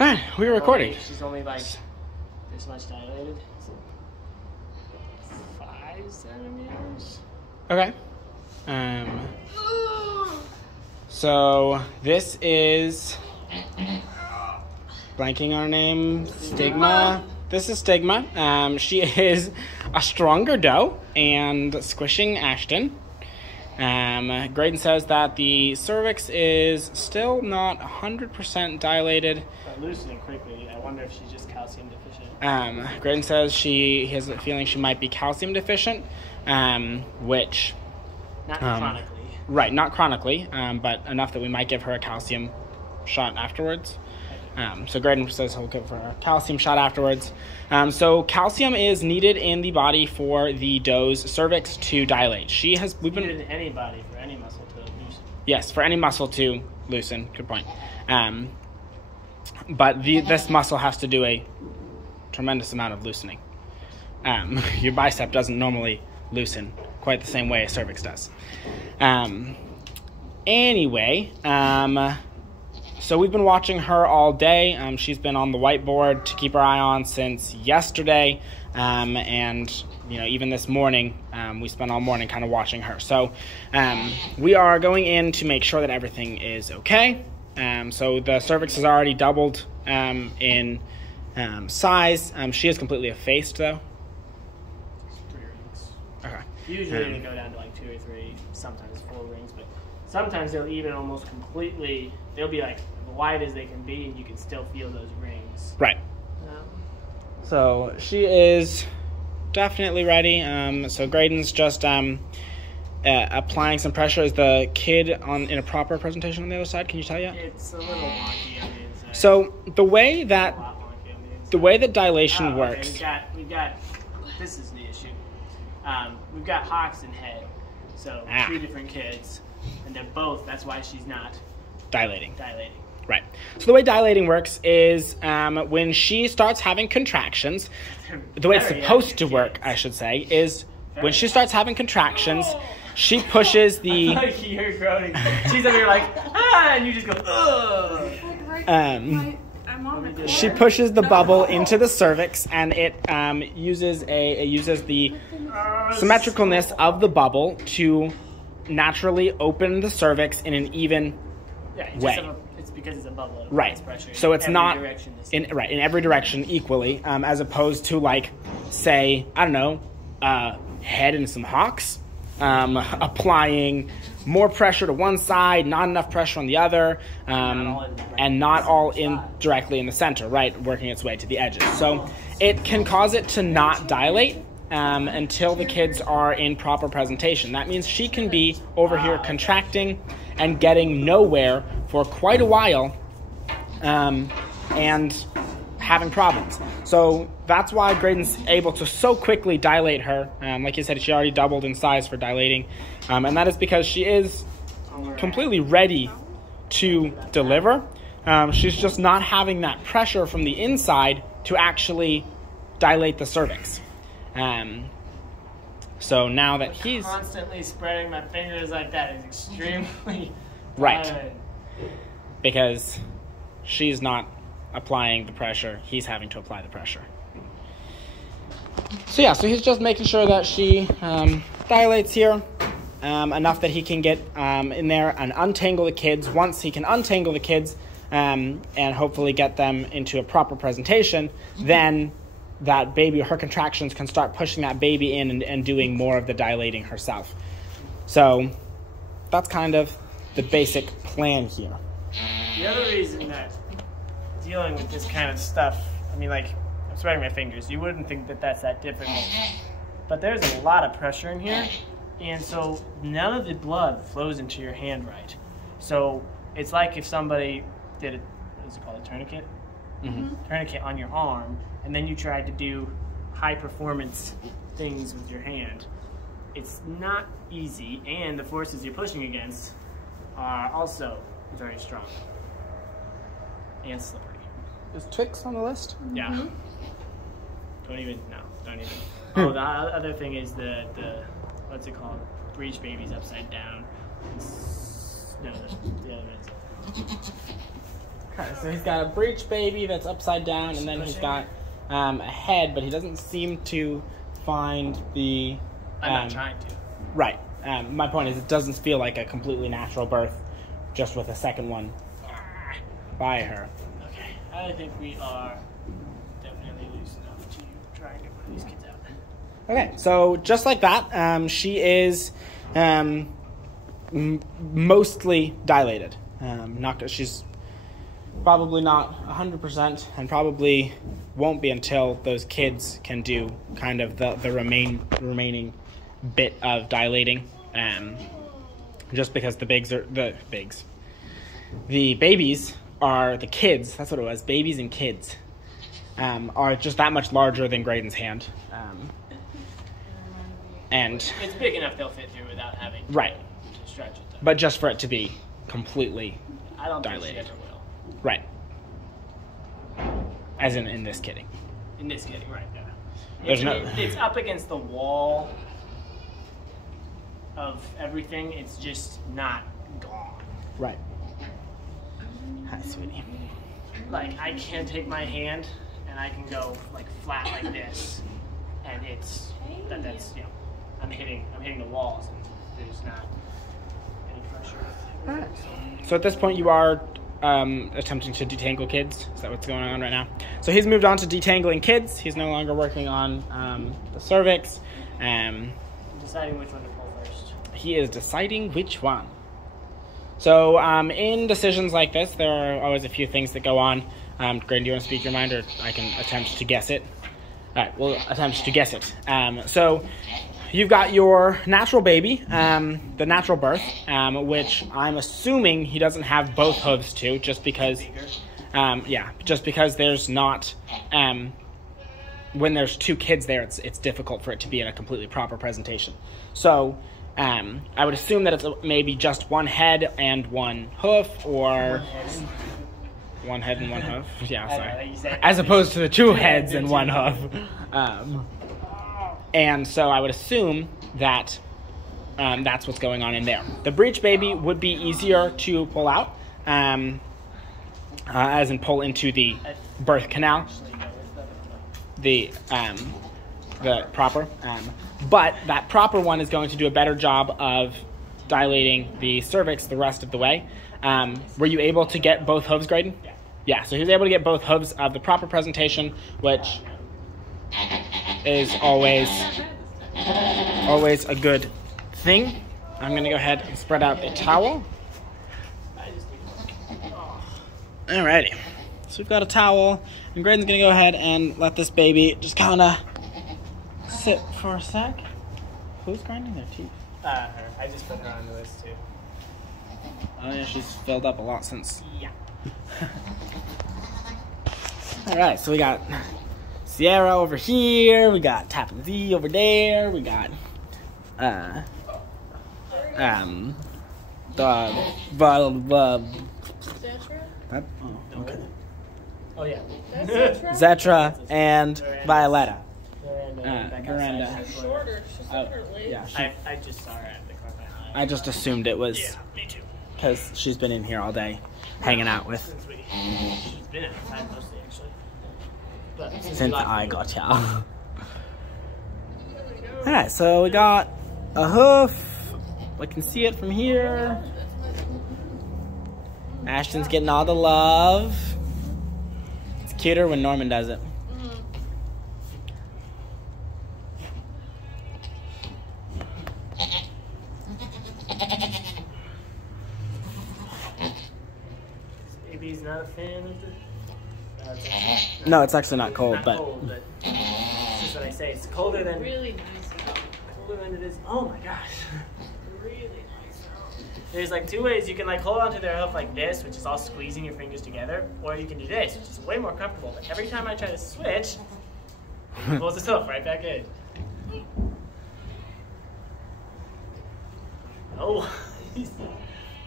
Alright, we're recording. She's only like this much dilated. 5 centimeters. Okay. So this is blanking on her name. Stigma. This is Stigma. She is a stronger doe and squishing Ashton. Graydon says that the cervix is still not 100% dilated. But loosening quickly. I wonder if she's just calcium deficient. Graydon says he has a feeling she might be calcium deficient, which... Not chronically. Right, not chronically, but enough that we might give her a calcium shot afterwards. So Graydon says he'll give her a calcium shot afterwards. So calcium is needed in the body for the doe's cervix to dilate. We've been needed in any body for any muscle to loosen. Yes, for any muscle to loosen. Good point. But this muscle has to do a tremendous amount of loosening. Your bicep doesn't normally loosen quite the same way a cervix does. Anyway, so we've been watching her all day. She's been on the whiteboard to keep our eye on since yesterday, and even this morning, we spent all morning kind of watching her. So we are going in to make sure that everything is okay. So the cervix has already doubled in size. She is completely effaced, though. 3 rings. Okay. Usually they go down to like 2 or 3, sometimes 4 rings, but sometimes they'll even almost completely, they'll be like wide as they can be, and you can still feel those rings. Right. So she is definitely ready. So Graydon's just applying some pressure. Is the kid in a proper presentation on the other side? Can you tell yet? It's a little wonky on the inside. So the way that dilation works. Okay, we've got. This is the issue. We've got Hawks and Head, so 2 different kids, and they're both. That's why she's not dilating. Right. So the way dilating works is when she starts having contractions, the way it's supposed to work, I should say, is when she starts having contractions, she pushes the... I like you're groaning. She's over here like, and you just go, ugh. She pushes the bubble into the cervix, and it uses the symmetricalness of the bubble to naturally open the cervix in an even way. It's because it's a bubble. Right. So it's not in every direction equally, as opposed to say, I don't know, Head and some Hawks, applying more pressure to one side, not enough pressure on the other, and not all in directly in the center, right, working its way to the edges. So it can cause it to not dilate until the kids are in proper presentation. That means she can be over here contracting and getting nowhere for quite a while, and having problems. So that's why Graydon's able to so quickly dilate her. Like you said, she already doubled in size for dilating, and that is because she is completely ready to deliver. She's just not having that pressure from the inside to actually dilate the cervix. So now that he's constantly spreading my fingers like that is extremely right, because she's not applying the pressure, he's having to apply the pressure. So he's just making sure that she dilates here enough that he can get in there and untangle the kids. Once he can untangle the kids and hopefully get them into a proper presentation, then that baby, her contractions can start pushing that baby in and doing more of the dilating herself. So that's kind of the basic plan here. The other reason that dealing with this kind of stuff, I'm spreading my fingers, you wouldn't think that that's that difficult, but there's a lot of pressure in here, and so none of the blood flows into your hand right. So it's like if somebody did a tourniquet? Mm-hmm. Tourniquet on your arm, and then you tried to do high performance things with your hand. It's not easy, and the forces you're pushing against are also very strong and slippery. Is Twix on the list? Yeah. Mm-hmm. Don't even. Oh, the other thing is the what's it called? Breech babies upside down. No, the other one's So he's got a breech baby that's upside down, and then he's got a head, but he doesn't seem to find the... I'm not trying to. Right. My point is it doesn't feel like a completely natural birth, just with a second one by her. Okay. I think we are definitely loose enough to try and get one of these kids out. Okay, so just like that, she is mostly dilated. She's probably not 100%, and probably won't be until those kids can do kind of the remaining bit of dilating. Just because the babies are the kids. That's what it was. Babies and kids are just that much larger than Graydon's hand. And it's big enough they'll fit through without having to stretch it. But just for it to be completely I don't dilated. think she ever will. Right. As in this kitty. In this kitty, right, yeah. It's up against the wall of everything. It's just not gone. Right. Hi, sweetie. Like, I can take my hand and I can go like flat like this, and that's I'm hitting the walls, and there's not any pressure. Alright. So at this point you are attempting to detangle kids. Is that what's going on right now? So he's moved on to detangling kids. He's no longer working on the cervix. Deciding which one to pull first. He is deciding which one. So in decisions like this, there are always a few things that go on. Graydon, do you want to speak your mind, or I can attempt to guess it? All right, we'll attempt to guess it. So you've got your natural baby, the natural birth, which I'm assuming he doesn't have both hooves to, just because, just because there's not, when there's two kids there, it's difficult for it to be in a completely proper presentation. So I would assume that it's maybe just one head and one hoof, or one head and one hoof. Yeah, sorry. As opposed to the two heads and one hoof. And so I would assume that that's what's going on in there. The breech baby would be easier to pull out, as in pull into the birth canal, the proper. But that proper one is going to do a better job of dilating the cervix the rest of the way. Were you able to get both hooves, Graydon? Yeah, so he was able to get both hooves of the proper presentation, which is always a good thing. I'm going to go ahead and spread out the towel. Alrighty, so we've got a towel, and Graydon's going to go ahead and let this baby just kind of sit for a sec. Who's grinding their teeth? Her. I just put her on the list too. Oh yeah, she's filled up a lot since. Yeah. Alright, so we got Sierra over here, we got Tappan Z over there, we got the Oh yeah. Zetra and Violetta. Miranda. Shorter. She's shortly. Yeah, I just saw her at the corner. I just assumed it was. Yeah, me too. Because she's been in here all day, hanging out with. She's been outside mostly, actually. But Since I got ya. Alright, so we got a hoof. We can see it from here. Ashton's getting all the love. It's cuter when Norman does it. Baby's not a fan of the... No, it's actually not cold, not but... cold, but it's just what I say. It's colder than... Really nice. Colder than it is... Oh my gosh. Really nice. There's like two ways. You can like hold onto their hoof like this, which is all squeezing your fingers together, or you can do this, which is way more comfortable. But every time I try to switch, it pulls his hoof right back in. Oh, he's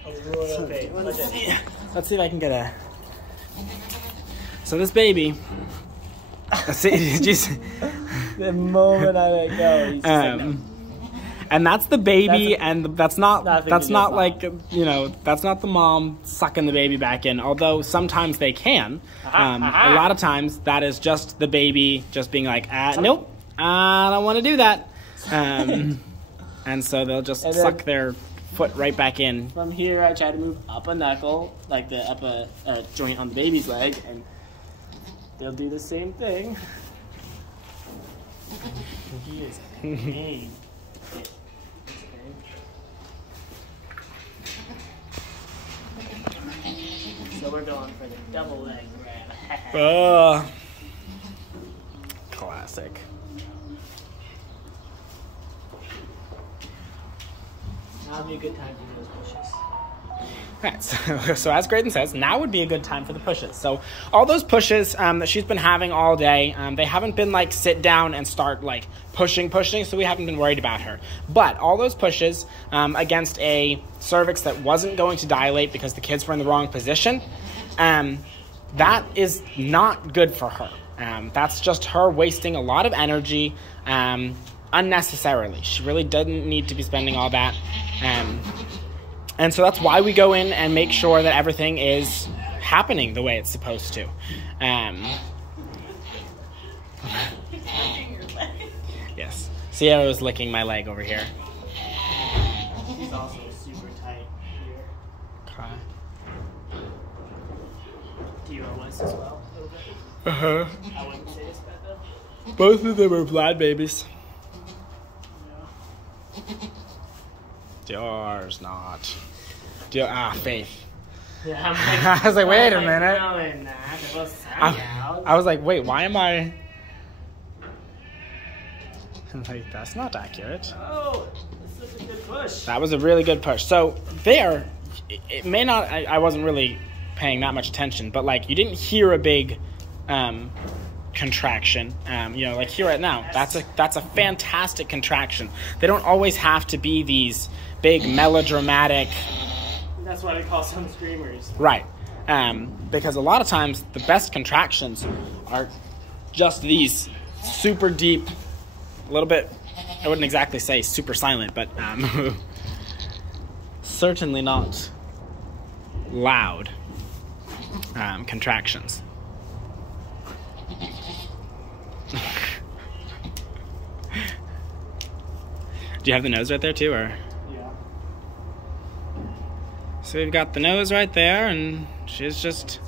a royal baby. Let's see if I can get a... So this baby... See, did you see? The moment I let go, he's just like, no. And that's the baby, that's not mom. like, you know, that's not the mom sucking the baby back in, although sometimes they can. A lot of times that is just the baby just being like, nope, I don't want to do that. And so they'll just suck their foot right back in. From here, I try to move up a knuckle, like the up a joint on the baby's leg, and they'll do the same thing. He is pain. So we're going for the double leg grab. Classic. Now would be a good time for those pushes. Right, so as Graydon says, now would be a good time for the pushes. So all those pushes that she's been having all day, they haven't been like sit down and start like pushing, so we haven't been worried about her. But all those pushes against a cervix that wasn't going to dilate because the kids were in the wrong position, that is not good for her. That's just her wasting a lot of energy unnecessarily. She really doesn't need to be spending all that. And so that's why we go in and make sure that everything is happening the way it's supposed to. Yes. Sierra was licking my leg over here. She's also super tight here. Okay. Do you want this as well? A little bit? Uh-huh. I wouldn't say it's bad though. Both of them are Vlad babies. Yours not. Faith. Yeah, I was like, wait a minute. I was like, wait, why am I? I'm like, that's not accurate. Oh, that's such a good push. That was a really good push. So there, it may not. I wasn't really paying that much attention, but like you didn't hear a big contraction. You know, like hear it now. That's a fantastic contraction. They don't always have to be these big melodramatic. That's why they call some screamers. Right. Because a lot of times the best contractions are just these super deep, a little bit, I wouldn't exactly say super silent, but certainly not loud contractions. Do you have the nose right there too, or? Yeah. So we've got the nose right there, and she's just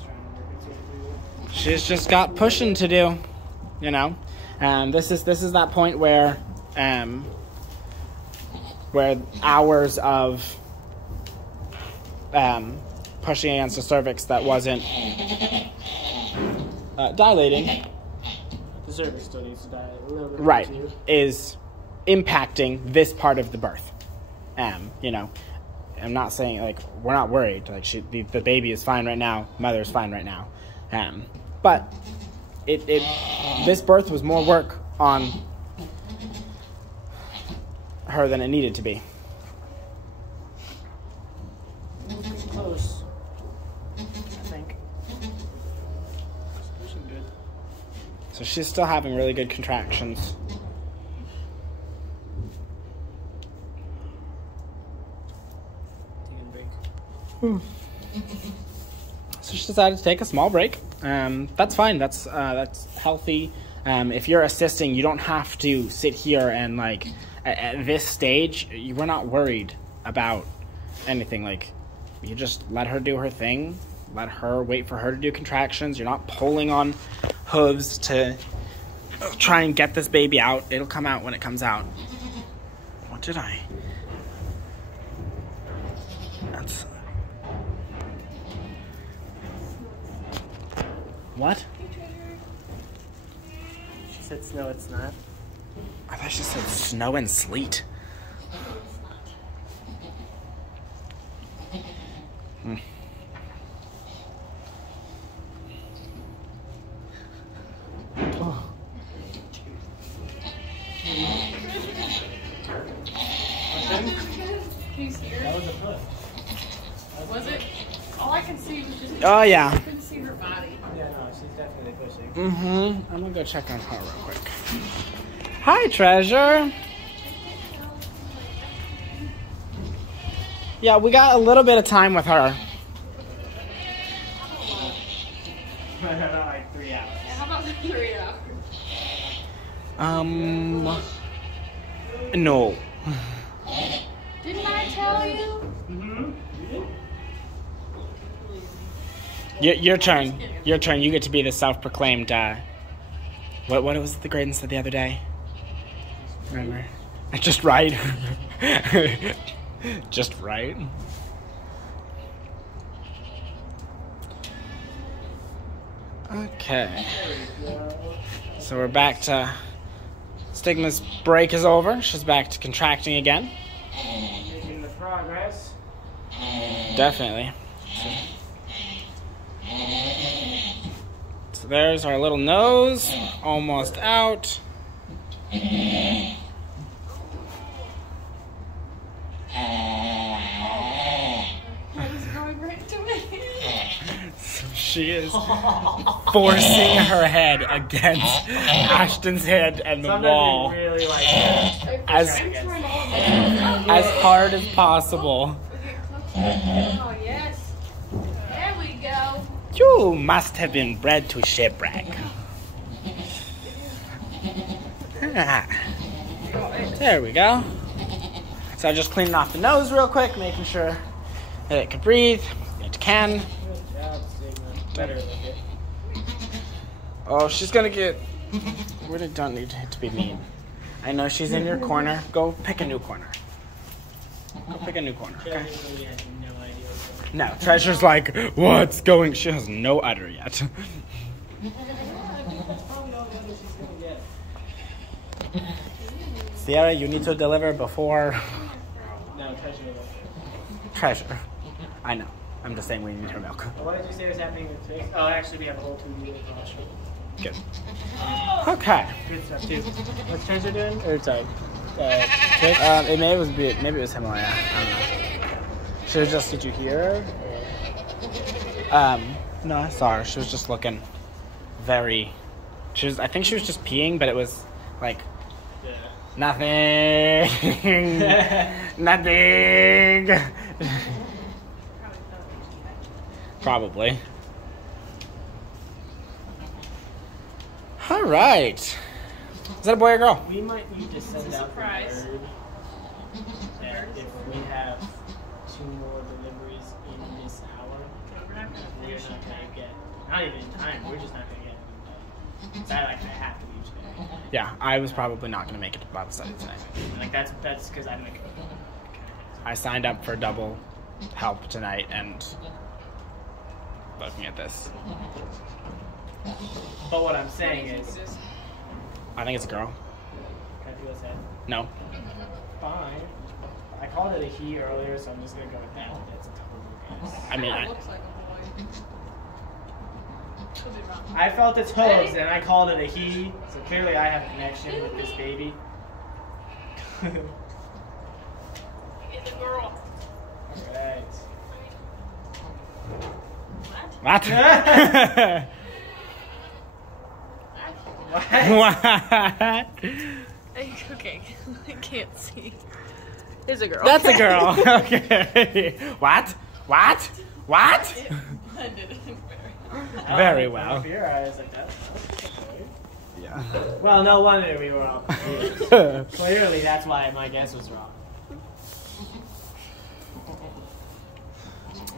got pushing to do, you know. This is that point where hours of pushing against the cervix that wasn't dilating. The cervix still needs to dilate a little bit. Right, too. is impacting this part of the birth. You know, I'm not saying like we're not worried. Like the baby is fine right now, mother is fine right now, but this birth was more work on her than it needed to be. Close, I think. It's pushing good. So she's still having really good contractions. So she decided to take a small break. That's fine. That's healthy. If you're assisting, you don't have to sit here and like at this stage. We're not worried about anything. Like you just let her do her thing. Let her wait for her to do contractions. You're not pulling on hooves to try and get this baby out. It'll come out when it comes out. What did I? That's. What? She said snow, it's not. I thought she said snow and sleet. Hmm. Oh. That was a push. Was it? All I can see was just. Oh, yeah. I couldn't see her body. Yeah, no, she's definitely pushing. Mm-hmm. I'm gonna go check on her real quick. Hi, Treasure. Yeah, we got a little bit of time with her. Like 3 hours. Yeah, how about 3 hours? No. Didn't I tell you? Your turn. Your turn. You get to be the self-proclaimed, what was it the Graydon said the other day? Remember? Just right. Just right. Okay. So we're back to... Stigma's break is over. She's back to contracting again. Making the progress. Definitely. So there's our little nose. Almost out. She is forcing her head against Ashton's head and the wall Really like as hard as possible. Oh, yes. There we go. You must have been bred to shipwreck. There we go. So I just cleaned off the nose real quick, making sure that it could breathe. It can. Good job, Stigma. Better look it. Oh, she's gonna get... We don't need to be mean. I know she's in your corner. Go pick a new corner. Go pick a new corner, okay? Really had no idea what's going on. No, Treasure's like, what's going... She has no udder yet. Sierra, you need to deliver before... No, Treasure. I know. I'm just saying we need her milk. What did you say was happening with Fix? Oh, actually, we have a whole 2 years of washing. Good. Okay. Good stuff, too. What's Treasure doing? Or sorry. Maybe it was Himalaya. I don't know. She was just... Did you hear No, her? I saw her. She was just looking very... I think she was just peeing, but it was like... Yeah. Nothing. Nothing. Probably. All right. Is that a boy or girl? We might need to send out the surprise. word that if we have 2 more deliveries in this hour, We're not gonna we're finish not in going time. to get, not even in time, we're just not going to get everybody. So I have to leave today. Yeah, I was probably not going to make it to Bible study tonight. Like that's because I'm like, I signed up for double help tonight, and looking at this, but what I'm saying is, I think it's a girl. can I feel his head? No. Fine. I called it a he earlier, so I'm just going to go with that. That's a total guess. I mean, It looks like a boy. Could be wrong. I felt its hooves and I called it a he, so clearly I have a connection with this baby. It's a girl. Alright. What? What? What? What? Okay, I can't see. It's a girl. That's a girl. Okay. What? What? What? It blended in Very well. From your eyes, like that. Yeah. Well, no wonder we were all confused. Clearly, that's why my guess was wrong.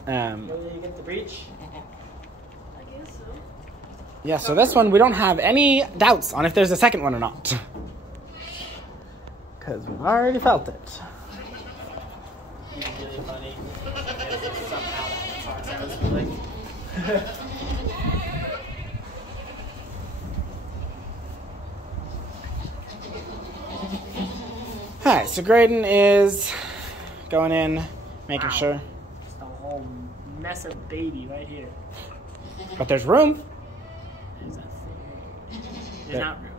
Will you get the breach? I guess so. Yeah, so this one, we don't have any doubts on if there's a second one or not. Because we've already felt it. It's really funny. Somehow that's what I was feeling. Alright, so Graydon is going in, making Wow. sure. Just a whole mess of baby right here. But there's room. There's a thing. There's There- not room.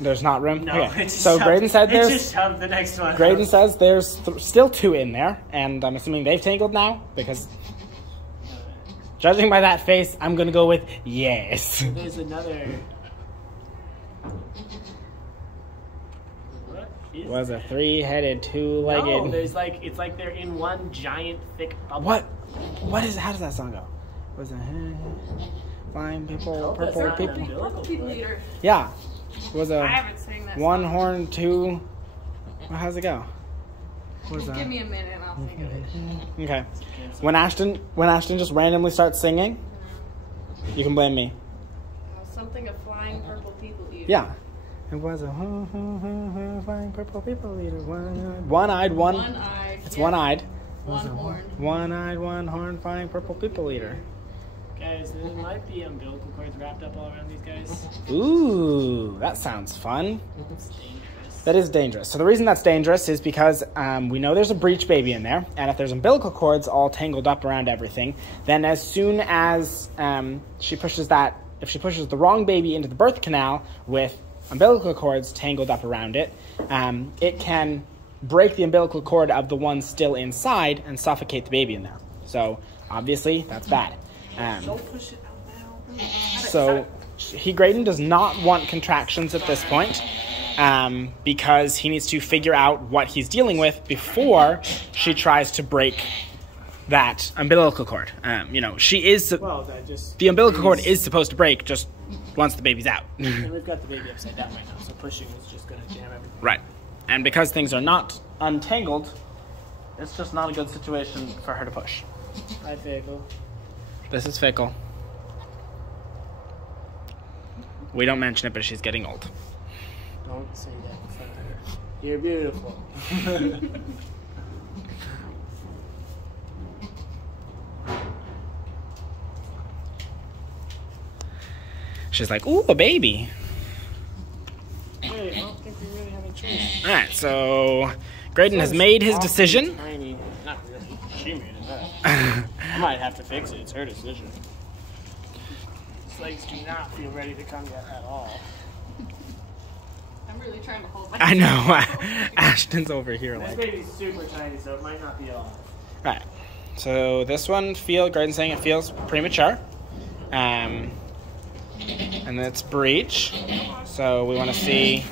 There's not room. No, Okay. it just So shoved- Graydon said it there's... just shoved the next one. Graydon out. says there's still 2 in there, and I'm assuming they've tangled now, because judging by that face, I'm going to go with yes. There's another. What Was a three-headed, two-legged. No, it's like they're in one giant thick bubble. What is? How does that song go? Was a flying people, purple people. Purple people eater. Yeah. Was I a haven't sang that one song. horn, two. Well, how's it go? Just give me a minute and I'll think of it. Okay. When Ashton just randomly starts singing, you can blame me. Something of flying purple people eater. Yeah. It was a flying purple people eater. One-eyed, one. One-eyed. It's yeah. one-eyed. One horn. One-eyed, one horn, flying purple people eater. Guys, there might be umbilical cords wrapped up all around these guys. Ooh, that sounds fun. It's dangerous. That is dangerous. So the reason that's dangerous is because we know there's a breech baby in there, and if there's umbilical cords all tangled up around everything, then as soon as if she pushes the wrong baby into the birth canal with umbilical cords tangled up around it, it can break the umbilical cord of the one still inside and suffocate the baby in there. So obviously that's bad. Don't push it out now. So Graydon does not want contractions at this point because he needs to figure out what he's dealing with before she tries to break that umbilical cord. The umbilical cord is supposed to break just once the baby's out. And we've got the baby upside down right now, so pushing is just going to jam everything. Right. And because things are not untangled, it's just not a good situation for her to push. Hi, Fickle. This is Fickle. We don't mention it, but she's getting old. Don't say that in front of her. You're beautiful. She's like, ooh, a baby. Hey, I don't think we really have a choice. All right, so Graydon has made his decision. Tiny. Not really. She made it up. I might have to fix it. It's her decision. His legs do not feel ready to come yet at all. I'm really trying to hold my I know. Ashton's over here This like. baby's super tiny, so it might not be all. Right. So this one Graydon's saying it feels premature. And it's breech. So we want to see.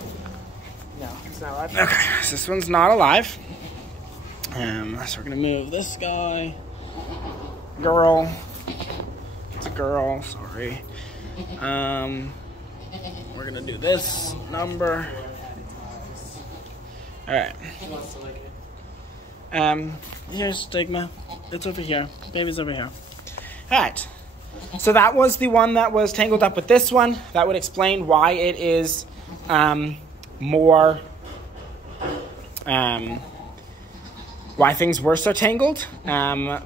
No, it's not alive. Okay, so this one's not alive. So we're gonna move this guy. Girl. It's a girl, sorry. We're gonna do this number. Alright. He wants to lick it. Here's Stigma. It's over here. Baby's over here. Alright. So that was the one that was tangled up with this one. That would explain why it is more why things were so tangled,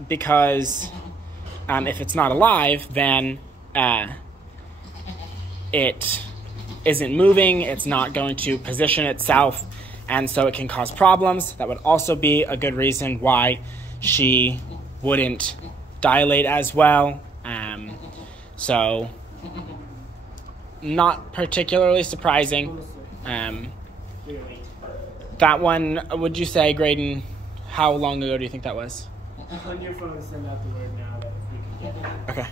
because if it's not alive, then it isn't moving, it's not going to position itself, and so it can cause problems. That would also be a good reason why she wouldn't dilate as well. So not particularly surprising. That one, would you say, Graydon, how long ago do you think that was? On your phone, send out the word now that if we can get it. Okay.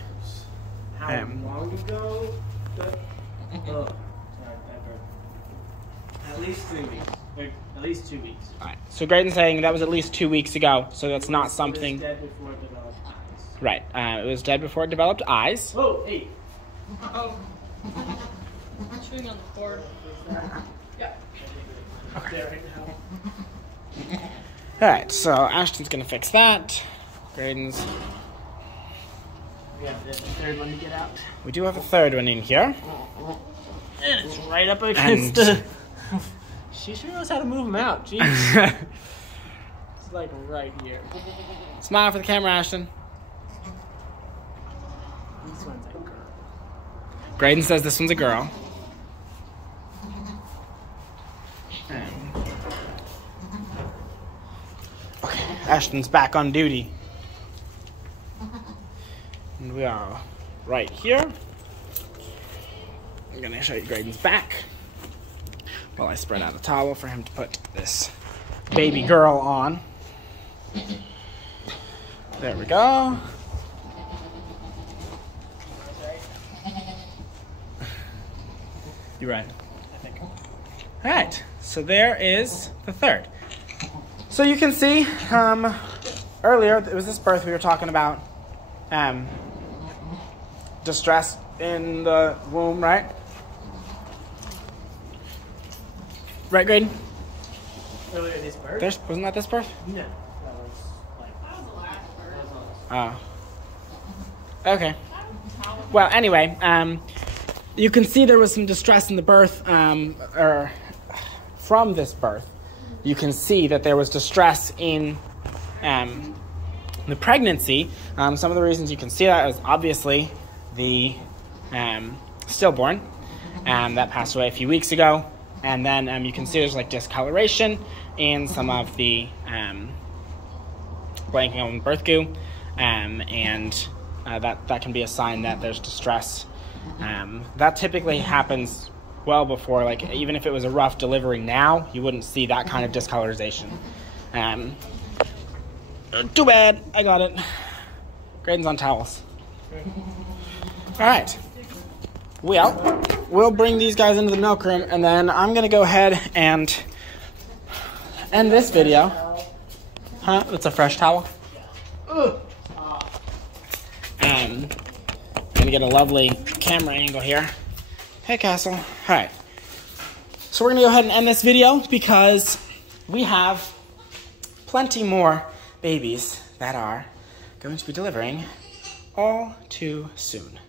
How long ago? Oh, sorry, that burped. At least 3 weeks. Or at least 2 weeks. All right. So Graydon's saying that was at least 2 weeks ago, so that's not something... It was dead before it developed eyes. Right. It was dead before it developed eyes. Whoa, hey. Oh. I'm chewing on the board. Yeah. There right now. All right, so Ashton's going to fix that. Graydon's... We have the third one to get out. We do have a third one in here. And it's right up against the... She sure knows how to move them out. Jeez. It's like right here. Smile for the camera, Ashton. This one's a girl. Graydon says this one's a girl. Okay, Ashton's back on duty. And we are right here. I'm gonna show you Graydon's back while I spread out a towel for him to put this baby girl on. There we go. You're right. I think. Alright, So there is the third. So you can see, earlier, it was this birth we were talking about, distress in the womb, right? Right, Graydon? Earlier this birth? Wasn't that this birth? No. That was like... That was the last birth. Oh. Okay. Well, anyway, you can see there was some distress in the birth, or from this birth. You can see that there was distress in the pregnancy. Some of the reasons you can see that is obviously the stillborn that passed away a few weeks ago. And then you can see there's like discoloration in some of the blanking on birth goo. And that can be a sign that there's distress. That typically happens well before, like even if it was a rough delivery now, you wouldn't see that kind of discolorization. Too bad, I got it. Graydon's on towels. All right, we'll bring these guys into the milk room, and then I'm gonna go ahead and end this video. Huh? It's a fresh towel. I'm gonna get a lovely camera angle here. Hey, Castle. All right. So we're gonna go ahead and end this video because we have plenty more babies that are going to be delivering all too soon.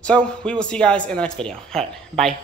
So we will see you guys in the next video. All right, bye.